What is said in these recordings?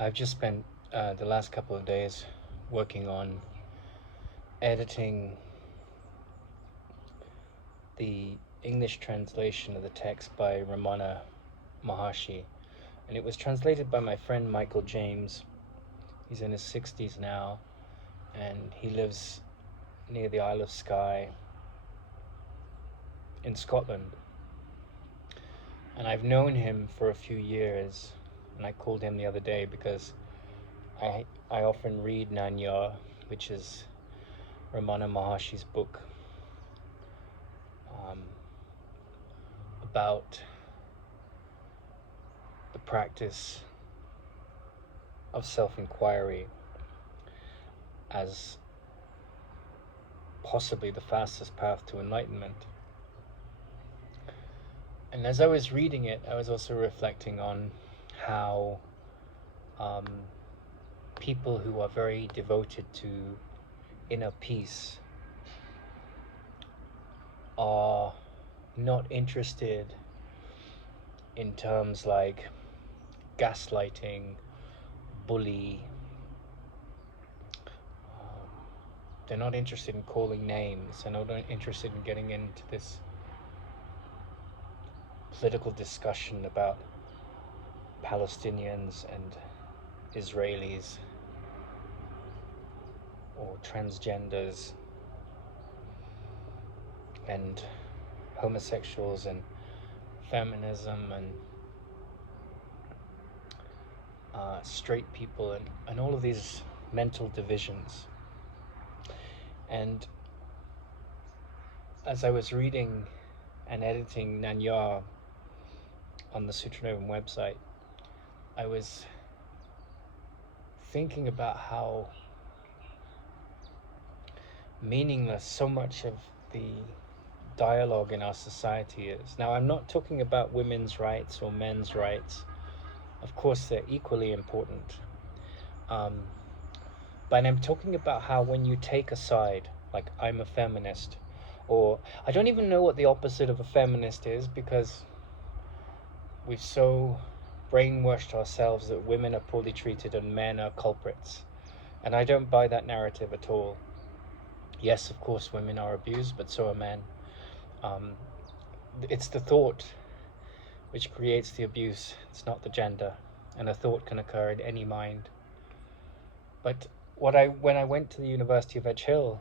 I've just spent the last couple of days working on editing the English translation of the text by Ramana Maharshi. And it was translated by my friend Michael James. He's in his 60s now, and he lives near the Isle of Skye in Scotland. And I've known him for a few years, and I called him the other day because I often read Nanya, which is Ramana Maharshi's book about the practice of self-inquiry as possibly the fastest path to enlightenment. And as I was reading it, I was also reflecting on how people who are very devoted to inner peace are not interested in terms like gaslighting, bully. They're not interested in calling names. They're not interested in getting into this political discussion about Palestinians and Israelis or transgenders and homosexuals and feminism and straight people and all of these mental divisions. And as I was reading and editing Nanya on the Sutranovam website, I was thinking about how meaningless so much of the dialogue in our society is. Now, I'm not talking about women's rights or men's rights. Of course, they're equally important. But I'm talking about how when you take a side, like I'm a feminist, or I don't even know what the opposite of a feminist is, because we've so brainwashed ourselves that women are poorly treated and men are culprits. And I don't buy that narrative at all. Yes, of course, women are abused, but so are men. It's the thought which creates the abuse. It's not the gender. And a thought can occur in any mind. But when I went to the University of Edgehill,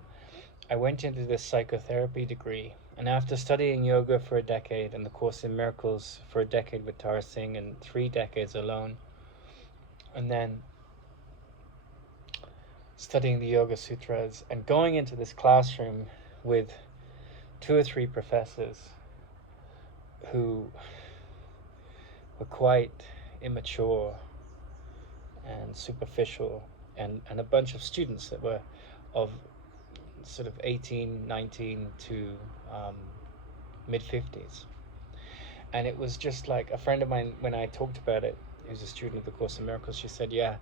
I went into this psychotherapy degree. And after studying yoga for a decade and the Course in Miracles for a decade with Tara Singh and 3 decades alone, and then studying the Yoga Sutras and going into this classroom with 2 or 3 professors who were quite immature and superficial, and a bunch of students that were of sort of 18, 19 to mid-50s. And it was just like a friend of mine, when I talked about it, who's a student of the Course in Miracles, she said, yeah,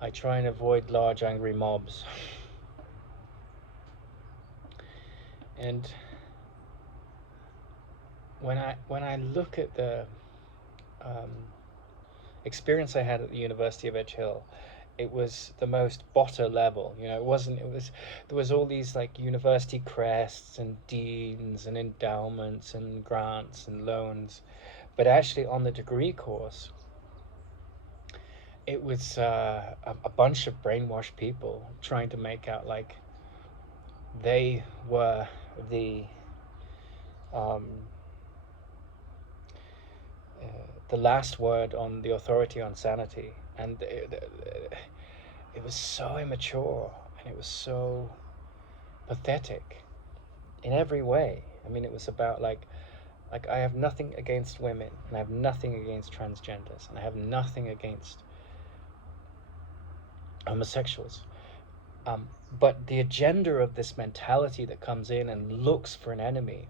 I try and avoid large angry mobs. And when I look at the experience I had at the University of Edgehill, it was the most bottom level. There was all these like university crests and deans and endowments and grants and loans, but actually on the degree course, it was a bunch of brainwashed people trying to make out like they were the last word on the authority on sanity. And it was so immature, and it was so pathetic in every way. I mean, it was about like I have nothing against women, and I have nothing against transgenders, and I have nothing against homosexuals. But the agenda of this mentality that comes in and looks for an enemy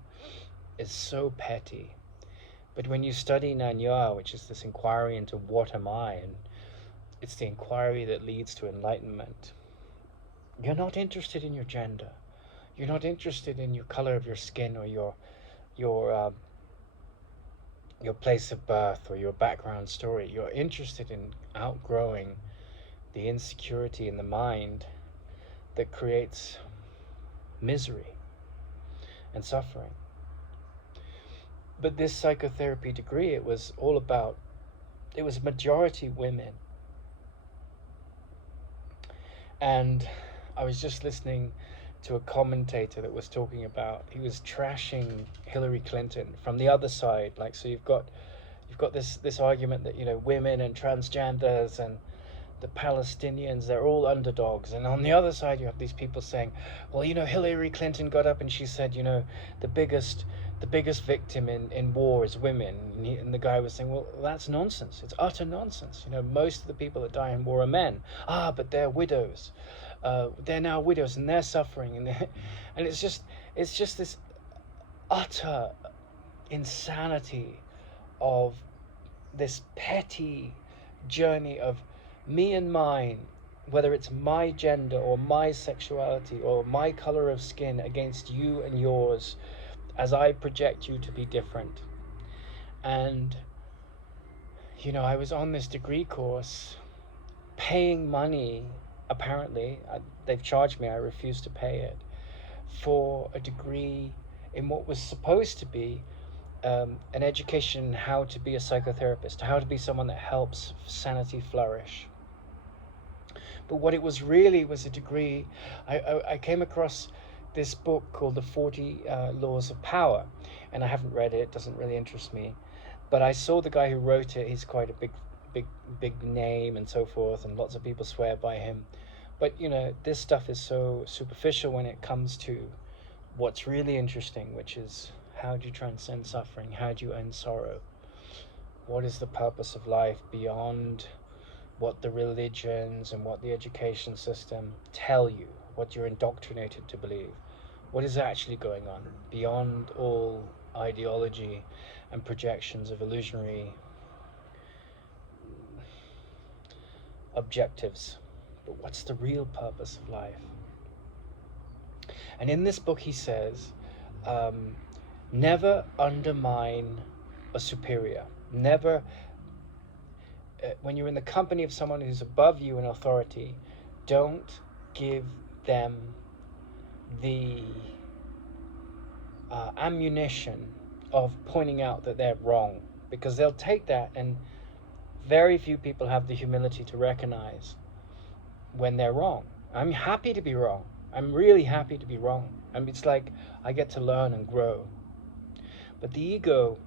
is so petty. But when you study Nanya, which is this inquiry into what am I, and it's the inquiry that leads to enlightenment, you're not interested in your gender. You're not interested in your color of your skin or your place of birth or your background story. You're interested in outgrowing the insecurity in the mind that creates misery and suffering. But this psychotherapy degree, it was majority women. And I was just listening to a commentator that was talking about, he was trashing Hillary Clinton from the other side. Like, so you've got this argument that, you know, women and transgenders and the Palestinians, they're all underdogs. And on the other side, you have these people saying, well, you know, Hillary Clinton got up and she said, you know, the biggest victim in war is women. And the guy was saying, well, that's nonsense. It's utter nonsense. You know, most of the people that die in war are men. But they're widows. They're now widows and they're suffering. And it's just this utter insanity of this petty journey of me and mine, whether it's my gender or my sexuality or my color of skin against you and yours, as I project you to be different. And, you know, I was on this degree course paying money, apparently, they've charged me, I refuse to pay it, for a degree in what was supposed to be an education in how to be a psychotherapist, how to be someone that helps sanity flourish. But what it was really was a degree. I came across this book called The 40 Laws of Power, and I haven't read it. It doesn't really interest me. But I saw the guy who wrote it. He's quite a big name and so forth, and lots of people swear by him. But, you know, this stuff is so superficial when it comes to what's really interesting, which is how do you transcend suffering? How do you end sorrow? What is the purpose of life beyond what the religions and what the education system tell you, what you're indoctrinated to believe? What is actually going on beyond all ideology and projections of illusionary objectives? But what's the real purpose of life? And in this book he says, never undermine a superior. Never, when you're in the company of someone who's above you in authority, don't give them the ammunition of pointing out that they're wrong, because they'll take that, and very few people have the humility to recognize when they're wrong. I'm happy to be wrong. I'm really happy to be wrong. And it's like I get to learn and grow. But the ego,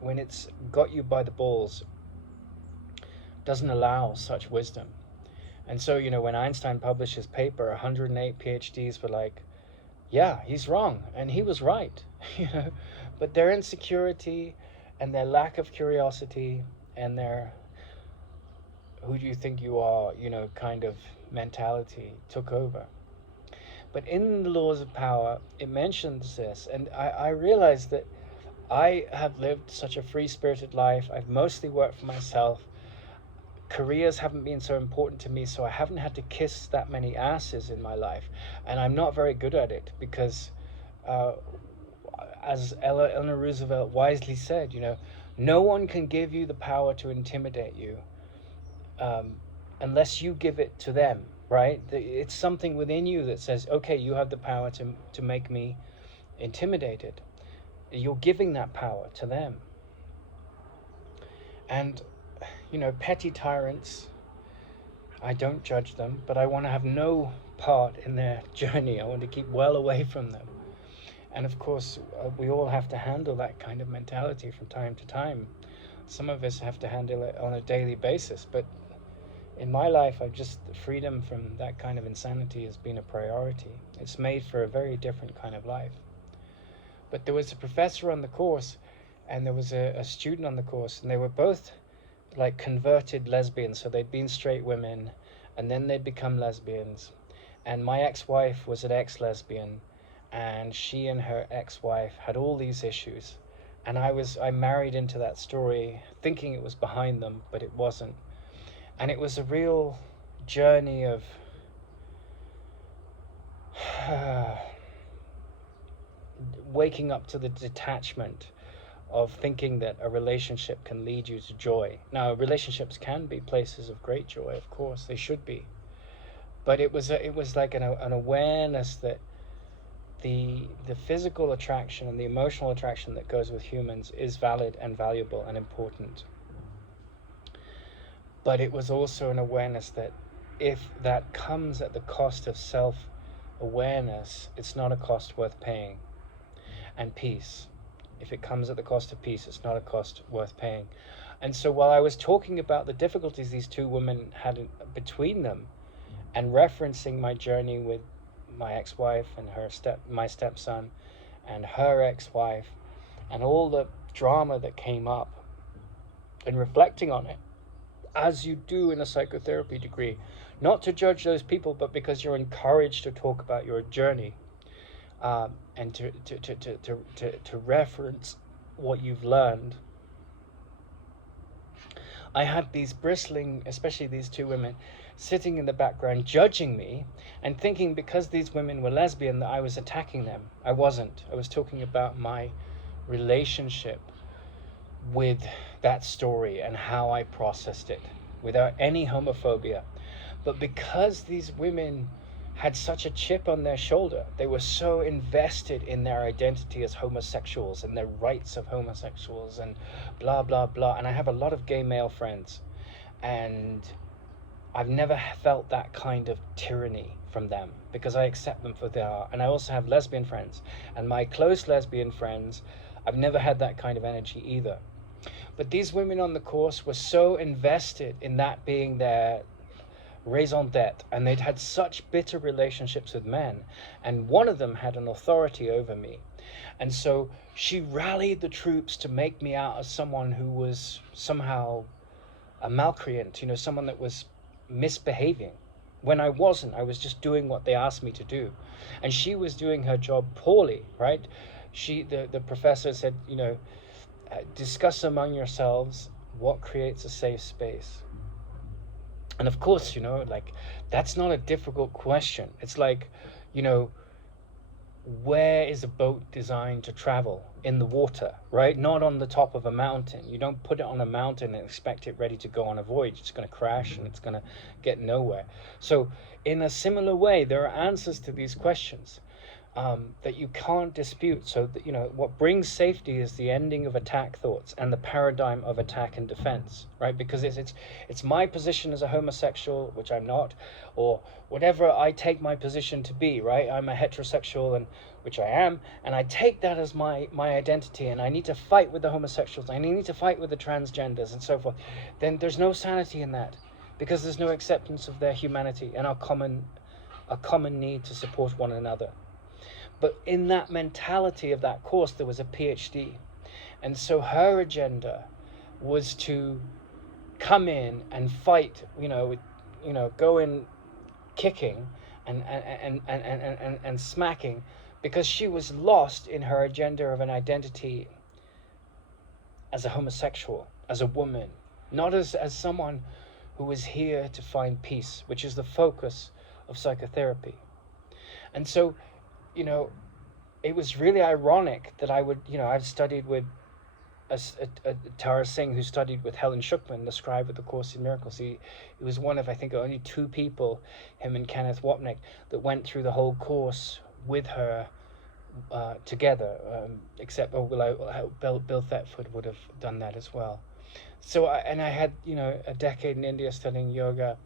when it's got you by the balls, doesn't allow such wisdom. And so, you know, when Einstein published his paper, 108 PhDs were like, yeah, he's wrong, and he was right. You know, but their insecurity and their lack of curiosity and their who do you think you are, you know, kind of mentality took over. But in the Laws of Power, it mentions this, and I realized that I have lived such a free-spirited life. I've mostly worked for myself. Careers haven't been so important to me, so I haven't had to kiss that many asses in my life. And I'm not very good at it because, as Eleanor Roosevelt wisely said, you know, no one can give you the power to intimidate you unless you give it to them, right? It's something within you that says, okay, you have the power to make me intimidated. You're giving that power to them. And, you know, petty tyrants, I don't judge them, but I want to have no part in their journey. I want to keep well away from them. And of course, we all have to handle that kind of mentality from time to time. Some of us have to handle it on a daily basis, but in my life, freedom from that kind of insanity has been a priority. It's made for a very different kind of life. But there was a professor on the course, and there was a student on the course, and they were both like converted lesbians. So they'd been straight women, and then they'd become lesbians. And my ex-wife was an ex-lesbian, and she and her ex-wife had all these issues. And I married into that story, thinking it was behind them, but it wasn't. And it was a real journey of waking up to the detachment of thinking that a relationship can lead you to joy. Now, relationships can be places of great joy, of course, they should be. But it was like an awareness that the physical attraction and the emotional attraction that goes with humans is valid and valuable and important. But it was also an awareness that if that comes at the cost of self-awareness, it's not a cost worth paying. And peace. If it comes at the cost of peace, it's not a cost worth paying. And so while I was talking about the difficulties these two women had between them, and referencing my journey with my ex-wife and my stepson and her ex-wife and all the drama that came up, and reflecting on it, as you do in a psychotherapy degree, not to judge those people, but because you're encouraged to talk about your journey, and to reference what you've learned. I had these bristling, especially these two women, sitting in the background judging me and thinking because these women were lesbian that I was attacking them. I wasn't. I was talking about my relationship with that story and how I processed it without any homophobia. But because these women had such a chip on their shoulder, they were so invested in their identity as homosexuals and their rights of homosexuals and blah blah blah. And I have a lot of gay male friends, and I've never felt that kind of tyranny from them because I accept them for they are. And I also have lesbian friends, and my close lesbian friends, I've never had that kind of energy either. But these women on the course were so invested in that being their raison d'etre, and they'd had such bitter relationships with men, and one of them had an authority over me. And so she rallied the troops to make me out as someone who was somehow a malcreant, someone that was misbehaving, when I wasn't. I was just doing what they asked me to do, and she was doing her job poorly, right? The professor said, discuss among yourselves what creates a safe space. And of course, that's not a difficult question. It's like, where is a boat designed to travel? In the water, right? Not on the top of a mountain. You don't put it on a mountain and expect it ready to go on a voyage. It's going to crash and it's going to get nowhere. So in a similar way, there are answers to these questions that you can't dispute. So that, what brings safety is the ending of attack thoughts and the paradigm of attack and defense, right? Because it's my position as a homosexual, which I'm not, or whatever I take my position to be, right? I'm a heterosexual, and which I am, and I take that as my identity, and I need to fight with the homosexuals, and I need to fight with the transgenders and so forth. Then there's no sanity in that, because there's no acceptance of their humanity and our common need to support one another. But in that mentality of that course, there was a PhD. And so her agenda was to come in and fight, go in kicking and smacking, because she was lost in her agenda of an identity as a homosexual, as a woman, not as someone who was here to find peace, which is the focus of psychotherapy. And so, it was really ironic that I've studied with Tara Singh, who studied with Helen Schuckman, the scribe of the Course in Miracles. He was one of, I think, only two people, him and Kenneth Wapnick, that went through the whole course with her together, except Bill Thetford would have done that as well. So I had a decade in India studying yoga,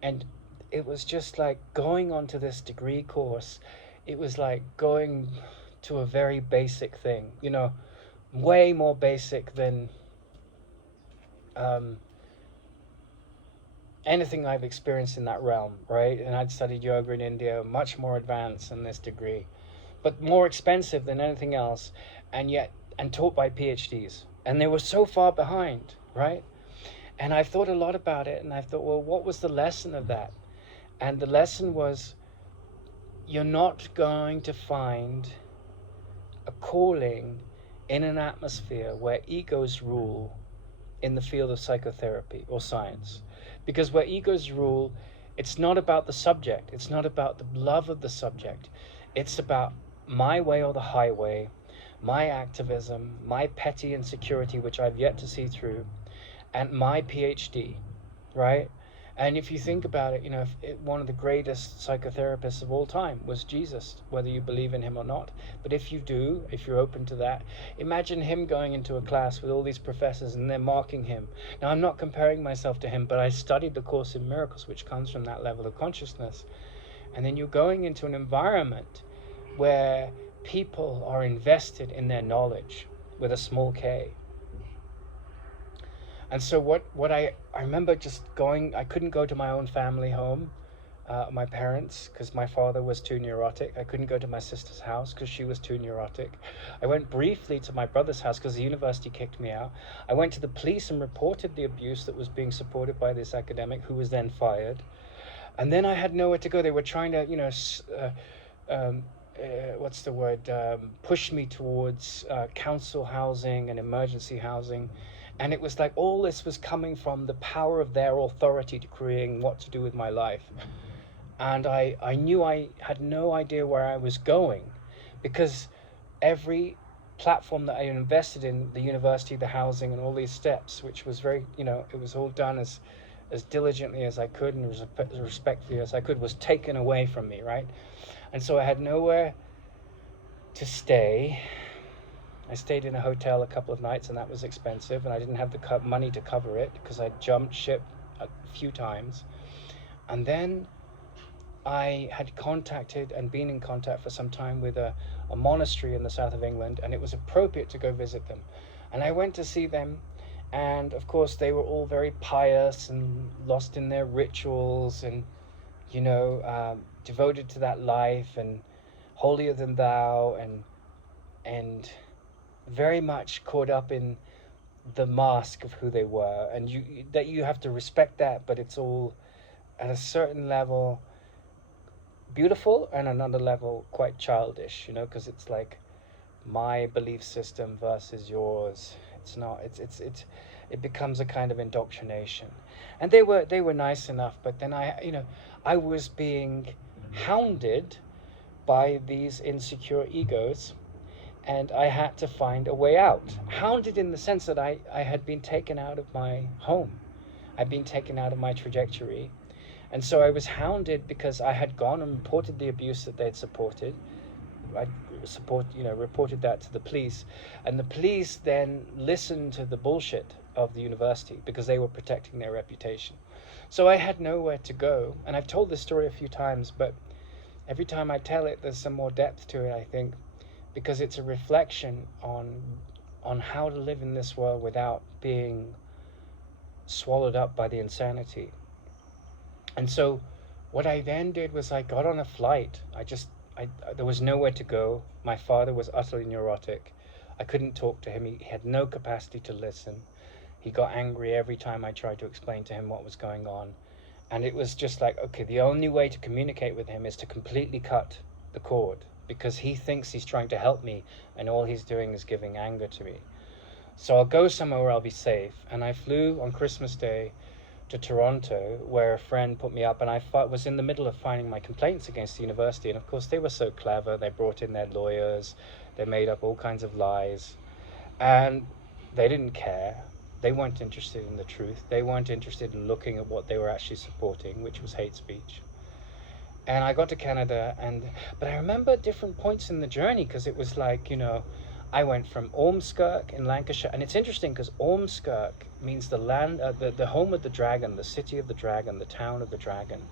and it was just like going onto this degree course. It was like going to a very basic thing, way more basic than anything I've experienced in that realm, right? And I'd studied yoga in India, much more advanced than this degree, but more expensive than anything else, and taught by PhDs. And they were so far behind, right? And I thought a lot about it, and I thought, well, what was the lesson of that? And the lesson was, you're not going to find a calling in an atmosphere where egos rule in the field of psychotherapy or science. Because where egos rule, it's not about the subject. It's not about the love of the subject. It's about my way or the highway, my activism, my petty insecurity, which I've yet to see through, and my PhD, right? And if you think about it, one of the greatest psychotherapists of all time was Jesus, whether you believe in him or not. But if you do, if you're open to that, imagine him going into a class with all these professors and they're marking him. Now, I'm not comparing myself to him, but I studied the Course in Miracles, which comes from that level of consciousness. And then you're going into an environment where people are invested in their knowledge with a small k. And so what I remember just going, I couldn't go to my own family home, my parents, because my father was too neurotic. I couldn't go to my sister's house because she was too neurotic. I went briefly to my brother's house because the university kicked me out. I went to the police and reported the abuse that was being supported by this academic, who was then fired. And then I had nowhere to go. They were trying to, push me towards council housing and emergency housing. And it was like all this was coming from the power of their authority to creating what to do with my life. And I knew I had no idea where I was going, because every platform that I invested in, the university, the housing, and all these steps, which was very, it was all done as diligently as I could and as respectfully as I could, was taken away from me, right? And so I had nowhere to stay. I stayed in a hotel a couple of nights, and that was expensive, and I didn't have the money to cover it because I jumped ship a few times. And then I had contacted and been in contact for some time with a monastery in the south of England, and it was appropriate to go visit them. And I went to see them, and of course they were all very pious and lost in their rituals and, devoted to that life and holier than thou and very much caught up in the mask of who they were. And you have to respect that, but it's all at a certain level beautiful and another level quite childish, because it's like my belief system versus yours. It's not, it becomes a kind of indoctrination. And they were nice enough, but then I was being hounded by these insecure egos, and I had to find a way out. Hounded in the sense that I had been taken out of my home. I'd been taken out of my trajectory. And so I was hounded because I had gone and reported the abuse that they'd supported. I reported that to the police. And the police then listened to the bullshit of the university because they were protecting their reputation. So I had nowhere to go. And I've told this story a few times, but every time I tell it, there's some more depth to it, I think, because it's a reflection on how to live in this world without being swallowed up by the insanity. And so what I then did was I got on a flight. There was nowhere to go. My father was utterly neurotic. I couldn't talk to him. He had no capacity to listen. He got angry every time I tried to explain to him what was going on. And it was just like, okay, the only way to communicate with him is to completely cut the cord, because he thinks he's trying to help me and all he's doing is giving anger to me. So I'll go somewhere where I'll be safe. And I flew on Christmas Day to Toronto, where a friend put me up, and I was in the middle of filing my complaints against the university. And of course they were so clever. They brought in their lawyers. They made up all kinds of lies. And they didn't care. They weren't interested in the truth. They weren't interested in looking at what they were actually supporting, which was hate speech. And I got to Canada, but I remember different points in the journey, because it was like, I went from Ormskirk in Lancashire, and it's interesting because Ormskirk means the land, the home of the dragon, the city of the dragon, the town of the dragon.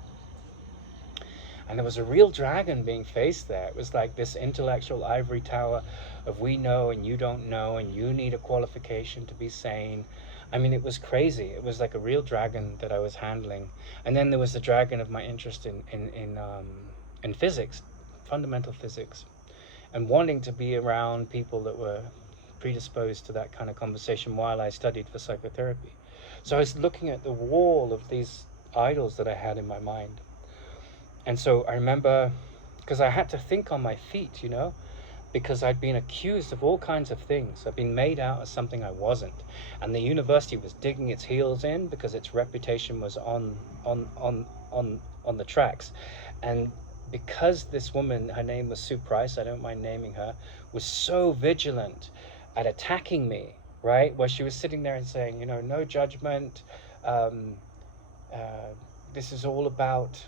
And there was a real dragon being faced there. It was like this intellectual ivory tower of we know and you don't know, and you need a qualification to be sane. I mean, it was crazy. It was like a real dragon that I was handling. And then there was the dragon of my interest in physics, fundamental physics, and wanting to be around people that were predisposed to that kind of conversation while I studied for psychotherapy. So I was looking at the wall of these idols that I had in my mind. And so I remember, because I had to think on my feet, because I'd been accused of all kinds of things. I'd been made out as something I wasn't. And the university was digging its heels in because its reputation was on the tracks. And because this woman, her name was Sue Price, I don't mind naming her, was so vigilant at attacking me, right? Where she was sitting there and saying, you know, no judgment. Um, this is all about,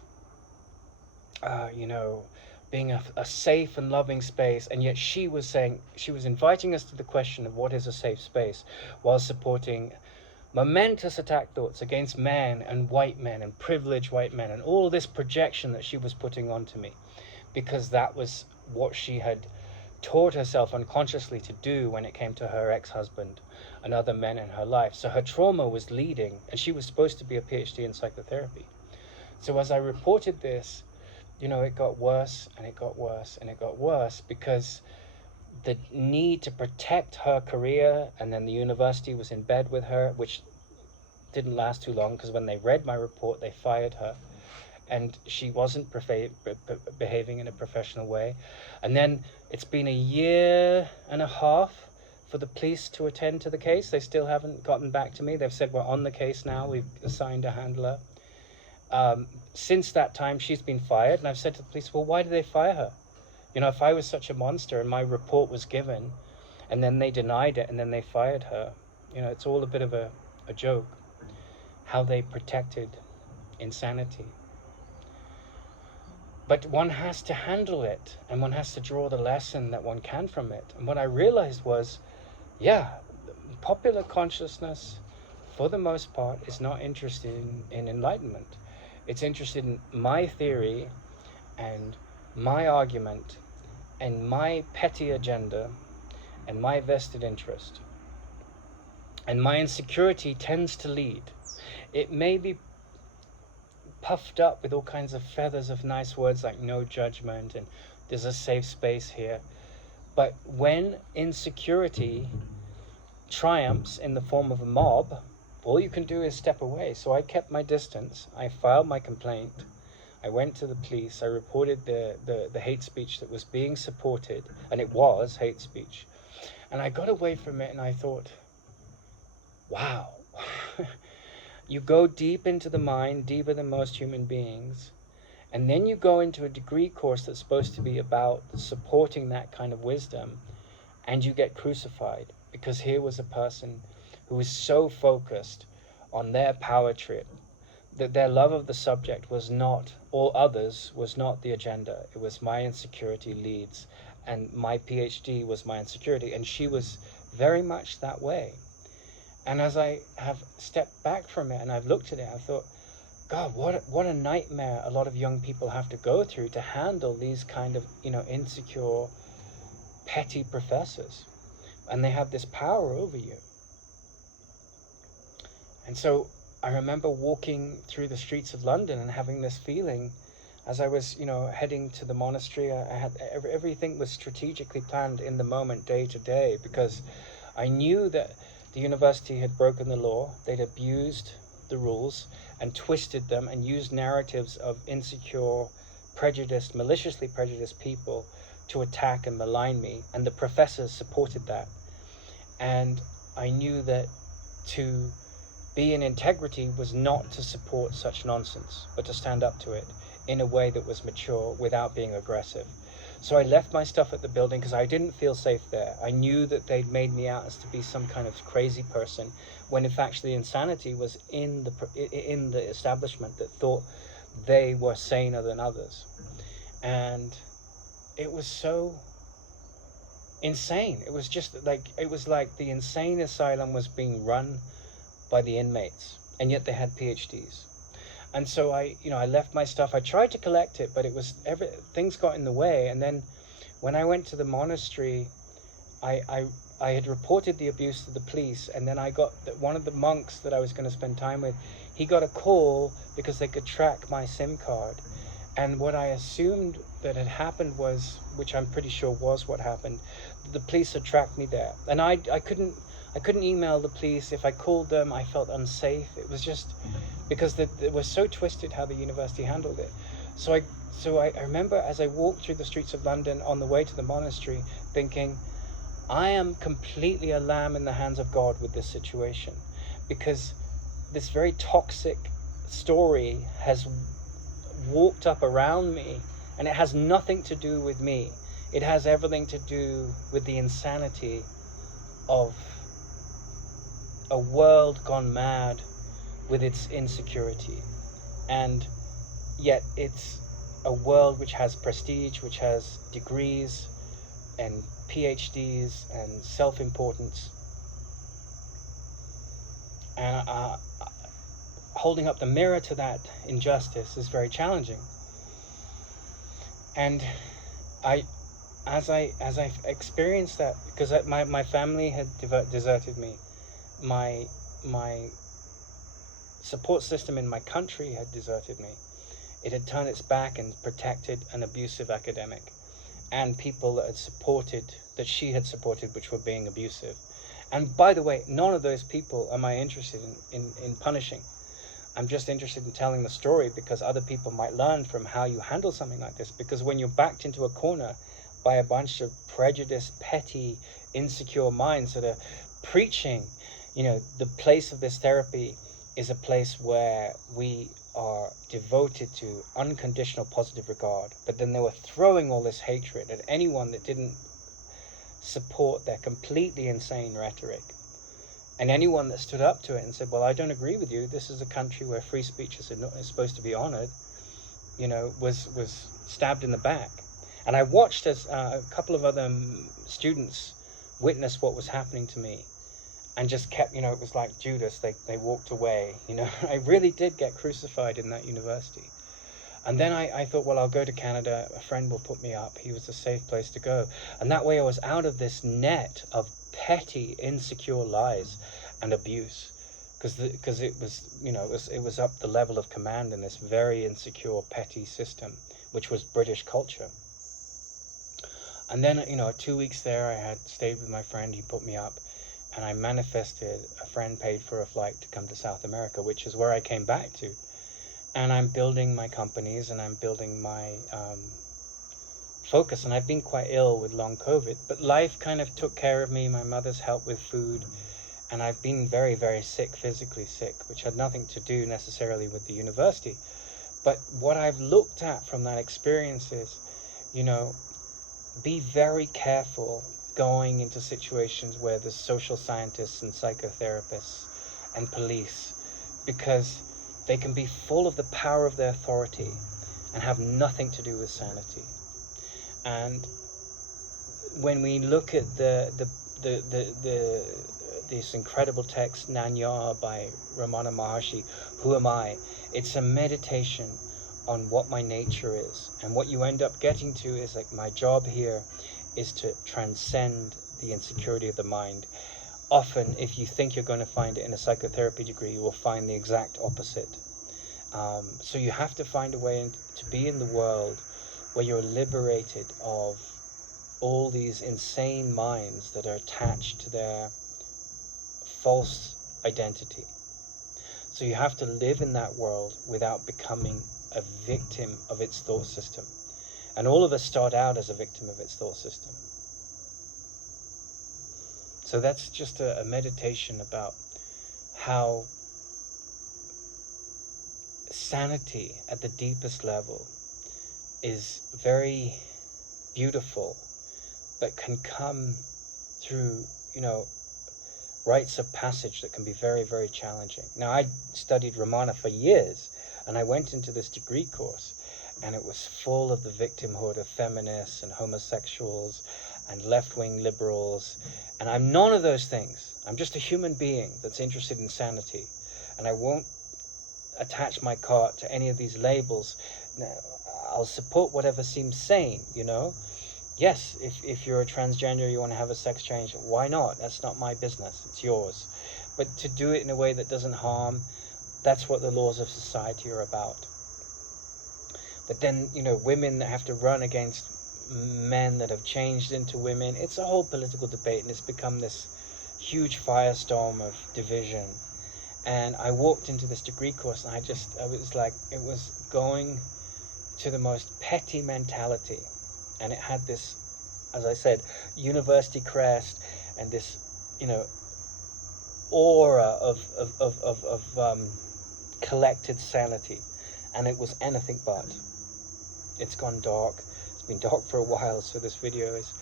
you know, being a safe and loving space. And yet she was saying, she was inviting us to the question of what is a safe space, while supporting momentous attack thoughts against men and privileged white men, and all this projection that she was putting onto me, because that was what she had taught herself unconsciously to do when it came to her ex-husband and other men in her life. So her trauma was leading, and she was supposed to be a PhD in psychotherapy. So as I reported this, you know, it got worse and it got worse and it got worse, because the need to protect her career, and then the university was in bed with her, which didn't last too long, because when they read my report, they fired her, and she wasn't behaving in a professional way. And then it's been a year and a half for the police to attend to the case. They still haven't gotten back to me. They've said, we're on the case now, we've assigned a handler. Since that time, she's been fired, and I've said to the police, well, why did they fire her? You know, if I was such a monster and my report was given, and then they denied it, and then they fired her, you know, it's all a bit of a joke, how they protected insanity. But one has to handle it, and one has to draw the lesson that one can from it. And what I realized was, yeah, popular consciousness, for the most part, is not interested in enlightenment. It's interested in my theory and my argument and my petty agenda and my vested interest. And my insecurity tends to lead. It may be puffed up with all kinds of feathers of nice words like no judgment and there's a safe space here. But when insecurity triumphs in the form of a mob, all you can do is step away. So I kept my distance. I filed my complaint. I went to the police. I reported the hate speech that was being supported, and it was hate speech. And I got away from it, and I thought, wow. You go deep into the mind, deeper than most human beings, and then you go into a degree course that's supposed to be about supporting that kind of wisdom, and you get crucified, because here was a person who was so focused on their power trip that their love of the subject was not, all others was not the agenda. It was my insecurity leads, and my PhD was my insecurity, and she was very much that way. And as I have stepped back from it and I've looked at it, I thought, God, what a nightmare a lot of young people have to go through to handle these kind of, you know, insecure, petty professors. And they have this power over you. And so I remember walking through the streets of London and having this feeling as I was, you know, heading to the monastery. I had everything was strategically planned in the moment, day to day, because I knew that the university had broken the law. They'd abused the rules and twisted them and used narratives of insecure, prejudiced, maliciously prejudiced people to attack and malign me. And the professors supported that. And I knew that to be in integrity was not to support such nonsense, but to stand up to it in a way that was mature without being aggressive. So I left my stuff at the building because I didn't feel safe there. I knew that they'd made me out as to be some kind of crazy person, when in fact the insanity was in the establishment that thought they were saner than others. And it was so insane. It was just like, it was like the insane asylum was being run by the inmates, and yet they had PhDs. And so I left my stuff. I tried to collect it, but it was things got in the way. And then when I went to the monastery, I had reported the abuse to the police, and then I got one of the monks that I was going to spend time with, he got a call because they could track my SIM card. And what I assumed that had happened was, which I'm pretty sure was what happened, the police had tracked me there. And I couldn't email the police. If I called them, I felt unsafe. It was just because it was so twisted how the university handled it. So I remember as I walked through the streets of London on the way to the monastery, thinking, I am completely a lamb in the hands of God with this situation, because this very toxic story has walked up around me And it has nothing to do with me. It has everything to do with the insanity of a world gone mad with its insecurity. And yet it's a world which has prestige, which has degrees and PhDs and self-importance. And holding up the mirror to that injustice is very challenging. And as I experienced that, because my family had deserted me, my support system in my country had deserted me. It had turned its back and protected an abusive academic and people that she had supported, which were being abusive. And by the way, none of those people am I interested in punishing. I'm just interested in telling the story because other people might learn from how you handle something like this. Because when you're backed into a corner by a bunch of prejudiced, petty, insecure minds that are preaching, the place of this therapy is a place where we are devoted to unconditional positive regard. But then they were throwing all this hatred at anyone that didn't support their completely insane rhetoric. And anyone that stood up to it and said, well, I don't agree with you, this is a country where free speech is supposed to be honored, was stabbed in the back. And I watched as a couple of other students witness what was happening to me and just kept, it was like Judas, they walked away. I really did get crucified in that university. And then I thought, well, I'll go to Canada, a friend will put me up, he was a safe place to go. And that way I was out of this net of petty, insecure lies and abuse, because it was up the level of command in this very insecure, petty system, which was British culture. And then 2 weeks there, I had stayed with my friend. He put me up, and I manifested a friend paid for a flight to come to South America, which is where I came back to. And I'm building my companies, and I'm building my focus. And I've been quite ill with long COVID, but life kind of took care of me. My mother's helped with food, and I've been very, very sick, physically sick, which had nothing to do necessarily with the university. But what I've looked at from that experience is, be very careful going into situations where there's social scientists and psychotherapists and police, because they can be full of the power of their authority and have nothing to do with sanity. And when we look at this incredible text, Nanya by Ramana Maharshi, Who Am I? It's a meditation on what my nature is. And what you end up getting to is like, my job here is to transcend the insecurity of the mind. Often, if you think you're going to find it in a psychotherapy degree, you will find the exact opposite. So you have to find a way to be in the world where you're liberated of all these insane minds that are attached to their false identity. So you have to live in that world without becoming a victim of its thought system. And all of us start out as a victim of its thought system. So that's just a meditation about how sanity at the deepest level is very beautiful, but can come through, rites of passage that can be very, very challenging. Now, I studied Ramana for years, and I went into this degree course, and it was full of the victimhood of feminists and homosexuals and left-wing liberals. And I'm none of those things. I'm just a human being that's interested in sanity. And I won't attach my cart to any of these labels. Now, I'll support whatever seems sane, Yes, if you're a transgender, you want to have a sex change, why not? That's not my business, it's yours. But to do it in a way that doesn't harm, that's what the laws of society are about. But then, women that have to run against men that have changed into women, it's a whole political debate, and it's become this huge firestorm of division. And I walked into this degree course, and it was going to the most petty mentality. And it had this, as I said, university crest and this, aura of collected sanity. And it was anything but. It's gone dark. It's been dark for a while, so this video is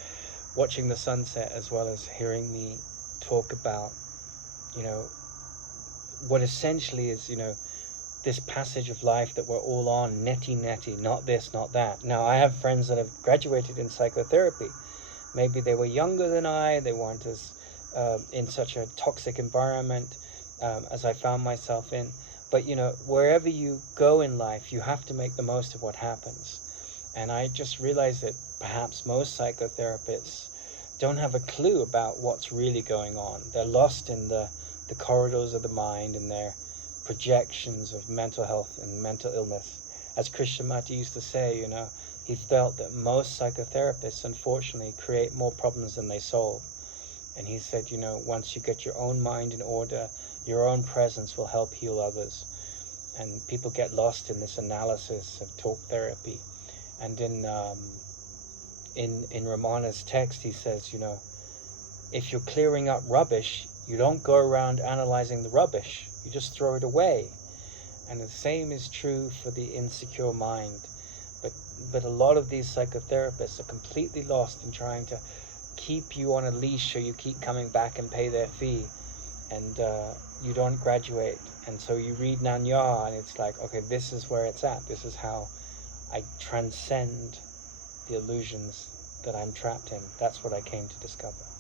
watching the sunset as well as hearing me talk about, you know, what essentially is, you know, this passage of life that we're all on, neti, not this, not that. Now, I have friends that have graduated in psychotherapy. Maybe they were younger than I, they weren't as in such a toxic environment as I found myself in. But, you know, wherever you go in life, you have to make the most of what happens. And I just realized that perhaps most psychotherapists don't have a clue about what's really going on. They're lost in the corridors of the mind and their projections of mental health and mental illness. As Krishnamurti used to say, you know, he felt that most psychotherapists, unfortunately, create more problems than they solve. And he said, you know, once you get your own mind in order, your own presence will help heal others. And people get lost in this analysis of talk therapy. And in Ramana's text, he says, you know, if you're clearing up rubbish, you don't go around analyzing the rubbish. You just throw it away. And the same is true for the insecure mind. But a lot of these psychotherapists are completely lost in trying to keep you on a leash so you keep coming back and pay their fee. And you don't graduate. And so you read Nanya and it's like, okay, this is where it's at. This is how I transcend the illusions that I'm trapped in. That's what I came to discover.